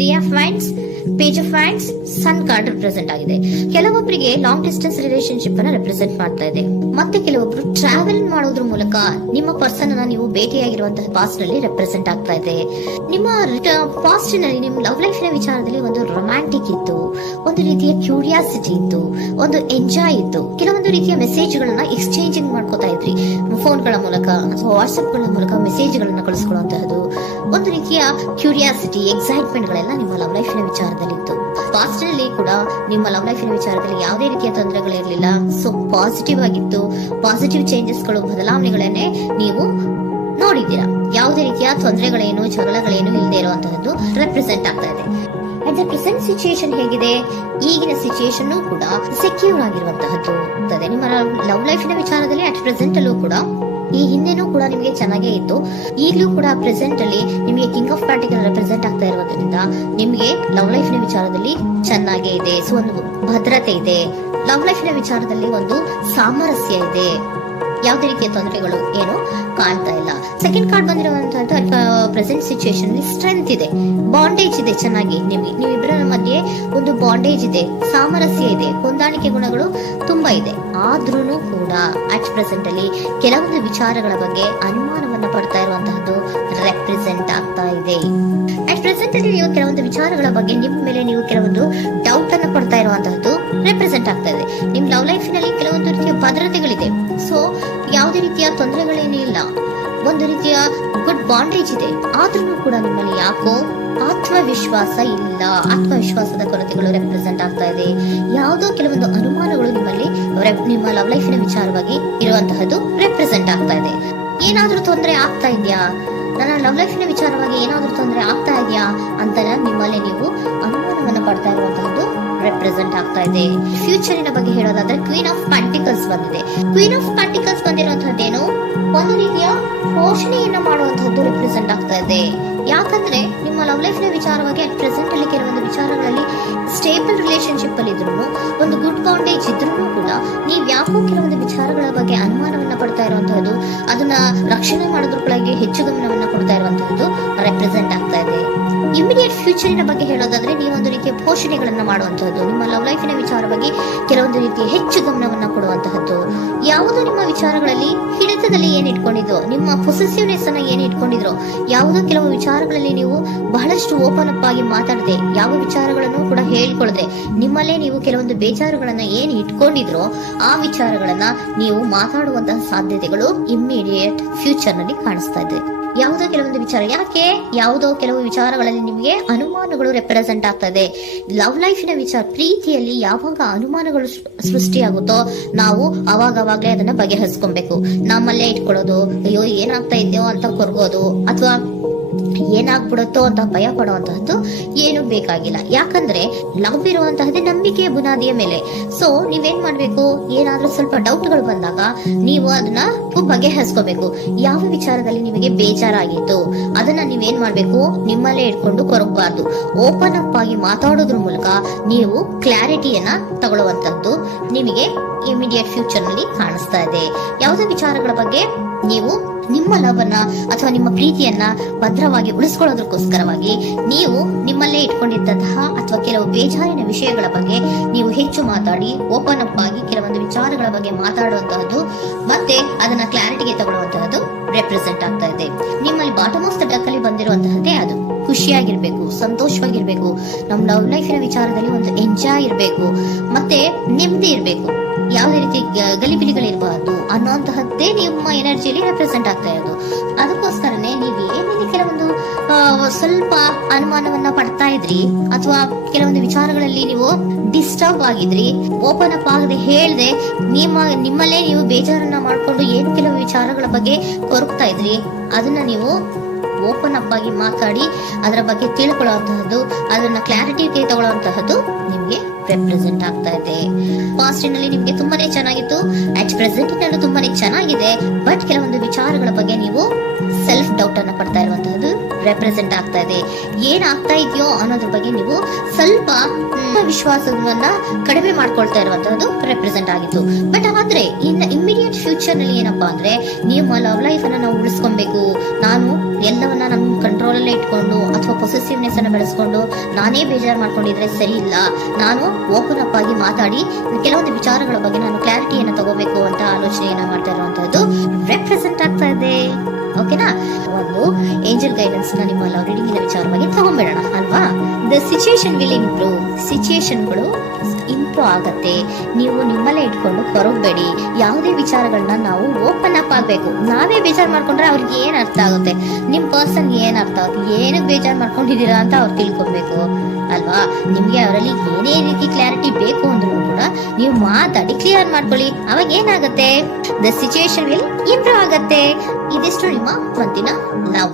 Three of wands, page of wands, sun card represent ಆಗಿದೆ. ಕೆಲವೊಬ್ಬರಿಗೆ long distance relationship ಅನ್ನ represent ಮಾಡ್ತಾ ಇದೆ. ಮತ್ತೆ ಕೆಲವೊಬ್ರು ಟ್ರಾವೆಲ್ ಮಾಡೋದ್ರ ಮೂಲಕ ನಿಮ್ಮ ಪರ್ಸನ್ ಅನ್ನ ನೀವು ಭೇಟಿಯಾಗಿರುವಂತಹ ಪಾಸ್ಟ್ ನಲ್ಲಿ ರೆಪ್ರೆಸೆಂಟ್ ಆಗ್ತಾ ಇದೆ. ನಿಮ್ಮ ಪಾಸ್ಟ್ ನಲ್ಲಿ ನಿಮ್ಮ ಲವ್ ಲೈಫ್ ನ ವಿಚಾರದಲ್ಲಿ ಒಂದು ರೊಮ್ಯಾಂಟಿಕ್ ಇತ್ತು, ಒಂದು ರೀತಿಯ ಕ್ಯೂರಿಯಾಸಿಟಿ ಇತ್ತು, ಒಂದು ಎಂಜಾಯ್ ಇತ್ತು. ಕೆಲವೊಂದು ರೀತಿಯ ಮೆಸೇಜ್ ಗಳನ್ನ ಎಕ್ಸ್ಚೇಂಜಿಂಗ್ ಮಾಡ್ಕೋತಾ ಇದ್ರಿ, ಫೋನ್ಗಳ ಮೂಲಕ ಅಥವಾ ವಾಟ್ಸ್ಆಪ್ ಗಳ ಮೂಲಕ ಮೆಸೇಜ್ ಗಳನ್ನ ಕಳಿಸ್ಕೊಳ್ಳುವಂತಹದ್ದು, ಒಂದು ರೀತಿಯ ಕ್ಯೂರಿಯಾಸಿಟಿ, ಎಕ್ಸೈಟ್ಮೆಂಟ್ ಗಳೆಲ್ಲ ನಿಮ್ಮ ಲವ್ ಲೈಫ್ ನ ವಿಚಾರದಲ್ಲಿತ್ತು. ಪಾಸ್ಟ್ ನಲ್ಲಿ ಕೂಡ ನಿಮ್ಮ ಲವ್ ಲೈಫ್ ನ ವಿಚಾರದಲ್ಲಿ ಯಾವುದೇ ರೀತಿಯ ತೊಂದರೆಗಳಿರಲಿಲ್ಲ. ಸೊ ಪಾಸಿಟಿವ್ ಆಗಿತ್ತು. ಪಾಸಿಟಿವ್ ಚೇಂಜಸ್ ಗಳು, ಬದಲಾವಣೆಗಳನ್ನೇ ನೀವು ನೋಡಿದ್ದೀರಾ. ಯಾವುದೇ ರೀತಿಯ ತೊಂದರೆಗಳೇನು, ಜಗಳಗಳೇನು ಇಲ್ಲದೆ ಇರುವಂತಹದ್ದು ರೆಪ್ರೆಸೆಂಟ್ ಆಗ್ತಾ ಇದೆ. ಅಟ್ ದ ಪ್ರೆಸೆಂಟ್ ಸಿಚುಯೇಷನ್ ಹೇಗಿದೆ? ಈಗಿನ ಸಿಚುಯೇಷನ್ ಕೂಡ ಸೆಕ್ಯೂರ್ ಆಗಿರುವಂತಹದ್ದು. ನಿಮ್ಮ ಲವ್ ಲೈಫ್ ನ ವಿಚಾರದಲ್ಲಿ ಅಟ್ ಪ್ರೆಸೆಂಟ್ ಅಲ್ಲೂ ಕೂಡ, ಈ ಹಿಂದೆನೂ ಕೂಡ ನಿಮಗೆ ಚೆನ್ನಾಗೇ ಇತ್ತು, ಈಗಲೂ ಕೂಡ ಪ್ರೆಸೆಂಟ್ ಅಲ್ಲಿ ನಿಮಗೆ ಕಿಂಗ್ ಆಫ್ ಪ್ಯಾಂಟಿಕಲ್ ರೆಪ್ರೆಸೆಂಟ್ ಆಗ್ತಾ ಇರೋದ್ರಿಂದ ನಿಮಗೆ ಲವ್ ಲೈಫ್ ನ ವಿಚಾರದಲ್ಲಿ ಚೆನ್ನಾಗೇ ಇದೆ. ಸೊ ಒಂದು ಭದ್ರತೆ ಇದೆ. ಲವ್ ಲೈಫ್ ನ ವಿಚಾರದಲ್ಲಿ ಒಂದು ಸಾಮರಸ್ಯ ಇದೆ. ಯಾವುದೇ ರೀತಿಯ ತೊಂದರೆಗಳು ಏನು ಕಾಣ್ತಾ ಇಲ್ಲ. ಸೆಕೆಂಡ್ ಕಾರ್ಡ್ ಬಂದಿರುವಂತಹ ಪ್ರೆಸೆಂಟ್ ಸಿಚುಯೇಷನ್ ಸ್ಟ್ರೆಂತ್ ಇದೆ, ಬಾಂಡೇಜ್ ಇದೆ. ಚೆನ್ನಾಗಿ ನೀವಿಬ್ಬರ ಮಧ್ಯೆ ಒಂದು ಬಾಂಡೇಜ್ ಇದೆ, ಸಾಮರಸ್ಯ ಇದೆ, ಹೊಂದಾಣಿಕೆ ಗುಣಗಳು ತುಂಬಾ ಇದೆ. ಆದ್ರೂ ಕೂಡ ಅಟ್ ಪ್ರೆಸೆಂಟ್ ಅಲ್ಲಿ ಕೆಲವೊಂದು ವಿಚಾರಗಳ ಬಗ್ಗೆ ಅನುಮಾನವನ್ನ ಪಡ್ತಾ ಇರುವಂತಹದ್ದು ರೆಪ್ರೆಸೆಂಟ್ ಆಗ್ತಾ ಇದೆ. ಅಟ್ ಪ್ರೆಸೆಂಟ್ ಅಲ್ಲಿ ನೀವು ಕೆಲವೊಂದು ವಿಚಾರಗಳ ಬಗ್ಗೆ ನಿಮ್ಮ ಮೇಲೆ ನೀವು ಕೆಲವೊಂದು ಡೌಟ್ ಅನ್ನ ಪಡ್ತಾ ಇರುವಂತಹದ್ದು ರೆಪ್ರೆಸೆಂಟ್ ಆಗ್ತಾ ಇದೆ. ನಿಮ್ ಲವ್ ಲೈಫ್ ನಲ್ಲಿ ಕೆಲವೊಂದು ರೀತಿಯ ಭದ್ರತೆಗಳಿದೆ. ಸೊ ಯಾವುದೇ ರೀತಿಯ ತೊಂದರೆಗಳೇನೂ ಇಲ್ಲ, ಒಂದು ರೀತಿಯ ಗುಡ್ ಬಾಂಡೇಜ್ ಇದೆ. ಆದ್ರೂ ಕೂಡ ನಿಮ್ಮಲ್ಲಿ ಯಾಕೋ ಆತ್ಮವಿಶ್ವಾಸ ಇಲ್ಲ, ಆತ್ಮವಿಶ್ವಾಸದ ಕೊರತೆಗಳು ರೆಪ್ರೆಸೆಂಟ್ ಆಗ್ತಾ ಇದೆ. ಯಾವುದೋ ಕೆಲವೊಂದು ಅನುಮಾನಗಳು ನಿಮ್ಮಲ್ಲಿ ನಿಮ್ಮ ಲವ್ ಲೈಫಿನ ವಿಚಾರವಾಗಿ ಇರುವಂತಹದ್ದು ರೆಪ್ರೆಸೆಂಟ್ ಆಗ್ತಾ ಇದೆ. ಏನಾದ್ರೂ ತೊಂದರೆ ಆಗ್ತಾ ಇದೆಯಾ, ನನ್ನ ಲವ್ ಲೈಫಿನ ವಿಚಾರವಾಗಿ ಏನಾದ್ರೂ ತೊಂದರೆ ಆಗ್ತಾ ಇದೆಯಾ ಅಂತ ನಿಮ್ಮಲ್ಲಿ ನೀವು ಅನುಮಾನವನ್ನ ಪಡ್ತಾ ಇರುವಂತಹದ್ದು ರೆಪ್ರೆಸೆಂಟ್ ಆಗ್ತಾ ಇದೆ. ಫ್ಯೂಚರಿನ ಬಗ್ಗೆ ಹೇಳೋದಾದ್ರೆ ಕ್ವೀನ್ ಆಫ್ ಪ್ಯಾಂಟಿಕಲ್ಸ್ ಬಂದಿದೆ. ಕ್ವೀನ್ ಆಫ್ ಪ್ಯಾಂಟಿಕಲ್ಸ್ ಬಂದಿರುವಂತಹದ್ದೇನು, ಒಂದು ರೀತಿಯ ಪೋಷಣೆಯನ್ನ ಮಾಡುವಂತಹದ್ದು ರೆಪ್ರೆಸೆಂಟ್ ಆಗ್ತಾ ಇದೆ. ಯಾಕಂದ್ರೆ ನಿಮ್ಮ ಲವ್ ಲೈಫ್ ನ ವಿಚಾರವಾಗಿ ಅಟ್ ಪ್ರೆಸೆಂಟ್ ಅಲ್ಲಿ ಕೆಲವೊಂದು ವಿಚಾರಗಳಲ್ಲಿ ಸ್ಟೇಬಲ್ ರಿಲೇಶನ್ಶಿಪ್ ಅಲ್ಲಿ ಇದ್ರು, ಒಂದು ಗುಡ್ ಬಾಂಡೇಜ್ ಇದ್ರೂ ಕೂಡ ನೀವ್ ಯಾಕೋ ಕೆಲವೊಂದು ವಿಚಾರಗಳ ಬಗ್ಗೆ ಅನುಮಾನವನ್ನ ಪಡ್ತಾ ಇರುವಂತಹದ್ದು, ಅದನ್ನ ರಕ್ಷಣೆ ಮಾಡೋದ್ರೊಳಗೆ ಹೆಚ್ಚು ಗಮನವನ್ನ ಕೊಡ್ತಾ ಇರುವಂತಹದ್ದು ರೆಪ್ರೆಸೆಂಟ್ ಆಗ್ತಾ ಇದೆ. ಇಮಿಡಿಯೇಟ್ ಫ್ಯೂಚರಿನ ಬಗ್ಗೆ ಹೇಳೋದಾದ್ರೆ ನೀವೊಂದು ರೀತಿಯ ಪೋಷಣೆಗಳನ್ನ ಮಾಡುವಂತಹದ್ದು, ನಿಮ್ಮ ಲವ್ ಲೈಫಿನ ವಿಚಾರವಾಗಿ ಕೆಲವೊಂದು ರೀತಿಯ ಹೆಚ್ಚು ಗಮನವನ್ನ ಕೊಡುವಂತಹದ್ದು, ಯಾವುದೋ ನಿಮ್ಮ ವಿಚಾರಗಳಲ್ಲಿ ಹಿಡಿತದಲ್ಲಿ ಏನ್ ಇಟ್ಕೊಂಡಿದ್ರೋ, ನಿಮ್ಮ ಪೊಸೆಸಿವ್ನೆಸ್ ಅನ್ನ ಏನ್ ಇಟ್ಕೊಂಡಿದ್ರೋ, ಯಾವುದೋ ಕೆಲವು ವಿಚಾರಗಳಲ್ಲಿ ನೀವು ಬಹಳಷ್ಟು ಓಪನ್ ಅಪ್ ಆಗಿ ಮಾತಾಡದೆ, ಯಾವ ವಿಚಾರಗಳನ್ನು ಕೂಡ ಹೇಳ್ಕೊಳ್ಳದೆ, ನಿಮ್ಮಲ್ಲೇ ನೀವು ಕೆಲವೊಂದು ಬೇಜಾರುಗಳನ್ನ ಏನ್ ಇಟ್ಕೊಂಡಿದ್ರೋ ಆ ವಿಚಾರಗಳನ್ನ ನೀವು ಮಾತಾಡುವಂತಹ ಸಾಧ್ಯತೆಗಳು ಇಮ್ಮಿಡಿಯೇಟ್ ಫ್ಯೂಚರ್ ನಲ್ಲಿ ಕಾಣಿಸ್ತಾ ಇದೆ. ಯಾವುದೋ ಕೆಲವೊಂದು ವಿಚಾರ, ಯಾಕೆ ಯಾವುದೋ ಕೆಲವು ವಿಚಾರಗಳಲ್ಲಿ ನಿಮಗೆ ಅನುಮಾನಗಳು ರೆಪ್ರೆಸೆಂಟ್ ಆಗ್ತಾ ಇದೆ. ಲವ್ ಲೈಫಿನ ವಿಚಾರ, ಪ್ರೀತಿಯಲ್ಲಿ ಯಾವಾಗ ಅನುಮಾನಗಳು ಸೃಷ್ಟಿಯಾಗುತ್ತೋ ನಾವು ಅವಾಗವಾಗ್ಲೇ ಅದನ್ನ ಬಗೆಹರಿಸ್ಕೊಬೇಕು. ನಮ್ಮಲ್ಲೇ ಇಟ್ಕೊಳ್ಳೋದು, ಅಯ್ಯೋ ಏನಾಗ್ತಾ ಇದೆಯೋ ಅಂತ ಕೊರಗೋದು ಅಥವಾ ಏನಾಗ್ಬಿಡುತ್ತೋ ಅಂತ ಭಯ ಪಡುವಂತಹದ್ದು ಏನು ಬೇಕಾಗಿಲ್ಲ. ಯಾಕಂದ್ರೆ ಲವ್ ಇರುವಂತಹದ್ದೇ ನಂಬಿಕೆಯ ಬುನಾದಿಯ ಮೇಲೆ. ಸೊ ನೀವೇನ್ ಮಾಡ್ಬೇಕು, ಏನಾದ್ರೂ ಸ್ವಲ್ಪ ಡೌಟ್ಗಳು ಬಂದಾಗ ನೀವು ಅದನ್ನ ಬಗೆಹರಿಸ್ಕೋಬೇಕು. ಯಾವ ವಿಚಾರದಲ್ಲಿ ನಿಮಗೆ ಬೇಜಾರಾಗಿತ್ತು ಅದನ್ನ ನೀವೇನ್ ಮಾಡ್ಬೇಕು, ನಿಮ್ಮಲ್ಲೇ ಇಟ್ಕೊಂಡು ಕೊರಗಬಾರ್ದು. ಓಪನ್ ಅಪ್ ಆಗಿ ಮಾತಾಡೋದ್ರ ಮೂಲಕ ನೀವು ಕ್ಲಾರಿಟಿಯನ್ನ ತಗೊಳ್ಳುವಂತದ್ದು ನಿಮಗೆ ಇಮಿಡಿಯೇಟ್ ಫ್ಯೂಚರ್ ನಲ್ಲಿ ಕಾಣಿಸ್ತಾ ಇದೆ. ಯಾವುದೇ ವಿಚಾರಗಳ ಬಗ್ಗೆ ನೀವು ನಿಮ್ಮ ಲವ್ ಅನ್ನ ಅಥವಾ ನಿಮ್ಮ ಪ್ರೀತಿಯನ್ನ ಭದ್ರವಾಗಿ ಉಳಿಸ್ಕೊಳ್ಳೋದಕ್ಕೋಸ್ಕರವಾಗಿ ನೀವು ನಿಮ್ಮಲ್ಲೇ ಇಟ್ಕೊಂಡಿದ್ದಂತಹ ಅಥವಾ ಕೆಲವು ಬೇಜಾರಿನ ವಿಷಯಗಳ ಬಗ್ಗೆ ನೀವು ಹೆಚ್ಚು ಮಾತಾಡಿ, ಓಪನ್ ಅಪ್ ಆಗಿ ಕೆಲವೊಂದು ವಿಚಾರಗಳ ಬಗ್ಗೆ ಮಾತಾಡುವಂತಹದ್ದು ಮತ್ತೆ ಅದನ್ನ ಕ್ಲಾರಿಟಿಗೆ ತಗೊಳ್ಳುವಂತಹದ್ದು ರೆಪ್ರೆಸೆಂಟ್ ಆಗ್ತಾ ಇದೆ. ನಿಮ್ಮಲ್ಲಿ ಬಾಟಮ್ ಆಫ್ ದ ಡೆಕ್ ಅಲ್ಲಿ ಬಂದಿರುವಂತಹದ್ದೇ ಅದು. ಖುಷಿಯಾಗಿರ್ಬೇಕು, ಸಂತೋಷವಾಗಿರ್ಬೇಕು, ನಮ್ಮ ಲವ್ ಲೈಫಿನ ವಿಚಾರದಲ್ಲಿ ಒಂದು ಎಂಜಾಯ್ ಇರಬೇಕು, ಮತ್ತೆ ನೆಮ್ಮದಿ ಇರಬೇಕು, ಯಾವುದೇ ರೀತಿ ಗಲಿಬಿಲಿಗಳಿರಬಾರ್ದು ಅನ್ನೋಂತಹದ್ದೇ ನಿಮ್ಮ ಎನರ್ಜಿಯಲ್ಲಿ ರೆಪ್ರೆಸೆಂಟ್ ಆಗ್ತಾ ಇರೋದು. ಅದಕ್ಕೋಸ್ಕರನೇ ನೀವು ಏನೇನು ಕೆಲವೊಂದು ಸ್ವಲ್ಪ ಅನುಮಾನವನ್ನ ಪಡ್ತಾ ಇದ್ರಿ ಅಥವಾ ಕೆಲವೊಂದು ವಿಚಾರಗಳಲ್ಲಿ ನೀವು ಡಿಸ್ಟರ್ಬ್ ಆಗಿದ್ರಿ, ಓಪನ್ ಅಪ್ ಆಗದೆ ಹೇಳ್ದೆ ನಿಮ್ಮಲ್ಲೇ ನೀವು ಬೇಜಾರನ್ನ ಮಾಡ್ಕೊಂಡು ಏನು ಕೆಲವು ವಿಚಾರಗಳ ಬಗ್ಗೆ ಕೊರಗ್ತಾ ಇದ್ರಿ, ಅದನ್ನ ನೀವು ಓಪನ್ ಅಪ್ ಆಗಿ ಮಾತಾಡಿ ಅದರ ಬಗ್ಗೆ ತಿಳ್ಕೊಳ್ಳುವಂತಹದ್ದು, ಅದನ್ನ ಕ್ಲಾರಿಟಿಗೆ ತಗೊಳ್ಳುವಂತಹದ್ದು ನಿಮ್ಗೆ ರೆಪ್ರೆಸೆಂಟ್ ಆಗ್ತಾ ಇದೆ. ಪಾಸ್ಟ್ ನಲ್ಲಿ ನಿಮ್ಗೆ ತುಂಬಾನೇ ಚೆನ್ನಾಗಿತ್ತು, ಅಟ್ ಪ್ರೆಸೆಂಟ್ ನಲ್ಲೂ ತುಂಬಾನೇ ಚೆನ್ನಾಗಿದೆ. ಬಟ್ ಕೆಲವೊಂದು ವಿಚಾರಗಳ ಬಗ್ಗೆ ನೀವು ಸೆಲ್ಫ್ ಡೌಟ್ ಅನ್ನ ಪಡ್ತಾ ಇರುವಂತಹದ್ದು ರೆಪ್ರೆಸೆಂಟ್ ಆಗ್ತಾ ಇದೆ. ಏನಾಗ್ತಾ ಇದೆಯೋ ಅನ್ನೋದ್ರ ಬಗ್ಗೆ ನೀವು ಸ್ವಲ್ಪ ವಿಶ್ವಾಸವನ್ನ ಕಡಿಮೆ ಮಾಡ್ಕೊಳ್ತಾ ಇರುವಂತಹದ್ದು ರೆಪ್ರೆಸೆಂಟ್ ಆಗಿತ್ತು. ಬಟ್ ಆದ್ರೆ ಇನ್ನು ಇಮಿಡಿಯೇಟ್ ಫ್ಯೂಚರ್ ನಲ್ಲಿ ಏನಪ್ಪಾ ಅಂದ್ರೆ ನಿಮ್ಮ ಲವ್ ಲೈಫ್ ಅನ್ನ ನಾವು ಉಳಿಸ್ಕೊಬೇಕು, ನಾನು ಎಲ್ಲವನ್ನ ನಮ್ಮ ಕಂಟ್ರೋಲ್ ಮೇಲೆ ಇಟ್ಕೊಂಡು ಅಥವಾ ಪೊಸೆಸಿವ್ನೆಸ್ ಅನ್ನ ಬೆಳೆಸ್ಕೊಂಡು ನಾನೇ ಬೇಜಾರು ಮಾಡ್ಕೊಂಡಿದ್ರೆ ಸರಿ ಇಲ್ಲ, ನಾನು ಓಪನ್ ಅಪ್ ಆಗಿ ಮಾತಾಡಿ ಕೆಲವೊಂದು ವಿಚಾರಗಳ ಬಗ್ಗೆ ನಾನು ಕ್ಲಾರಿಟಿಯನ್ನು ತಗೋಬೇಕು ಅಂತ ಆಲೋಚನೆಯನ್ನ ಮಾಡ್ತಾ ಇರುವಂತದ್ದು ರೆಪ್ರೆಸೆಂಟ್ ಆಗ್ತಾ ಇದೆ. ಓಕೆನಾ? ಒಂದು ಏಂಜಲ್ ಗೈಡೆನ್ಸ್ ನ ನಿಮ್ಮ ಲವ್ ರೀಡಿಂಗ್ ವಿಚಾರವಾಗಿ ತಗೊಂಡ್ಬಿಡೋಣ ಅಲ್ವಾ. The situation will improve. ಸಿಚುಯೇಷನ್ಗಳು ಇಂಪ್ರೂವ್ ಆಗತ್ತೆ. ನೀವು ನಿಮ್ಮಲ್ಲೇ ಇಟ್ಕೊಂಡು ಹೊರಗಬೇಡಿ. ಯಾವುದೇ ವಿಚಾರಗಳನ್ನ ನಾವು ಓಪನ್ ಅಪ್ ಆಗ್ಬೇಕು. ನಾವೇ ಬೇಜಾರು ಮಾಡ್ಕೊಂಡ್ರೆ ಅವ್ರಿಗೆ ಏನ್ ಅರ್ಥ ಆಗುತ್ತೆ, ನಿಮ್ ಪರ್ಸನ್ ಏನ್ ಅರ್ಥ ಆಗುತ್ತೆ, ಏನಕ್ಕೆ ಬೇಜಾರು ಮಾಡ್ಕೊಂಡಿದ್ದೀರಾ ಅಂತ ಅವ್ರು ತಿಳ್ಕೊಬೇಕು ಅಲ್ವಾ. ನಿಮ್ಗೆ ಅವರಲ್ಲಿ ಏನೇ ರೀತಿ ಕ್ಲಾರಿಟಿ ಬೇಕು ಅಂದ್ರೂ ಕೂಡ ನೀವು ಮಾತಾಡಿ ಕ್ಲಿಯರ್ ಮಾಡ್ಕೊಳ್ಳಿ. ಅವಾಗ ಏನಾಗುತ್ತೆ, ದ ಸಿಚುಯೇಷನ್ ವಿಲ್ ಇಂಪ್ರೂವ್ ಆಗತ್ತೆ. ಇದಿಷ್ಟು ನಿಮ್ಮ ಮುಂದಿನ ಲವ್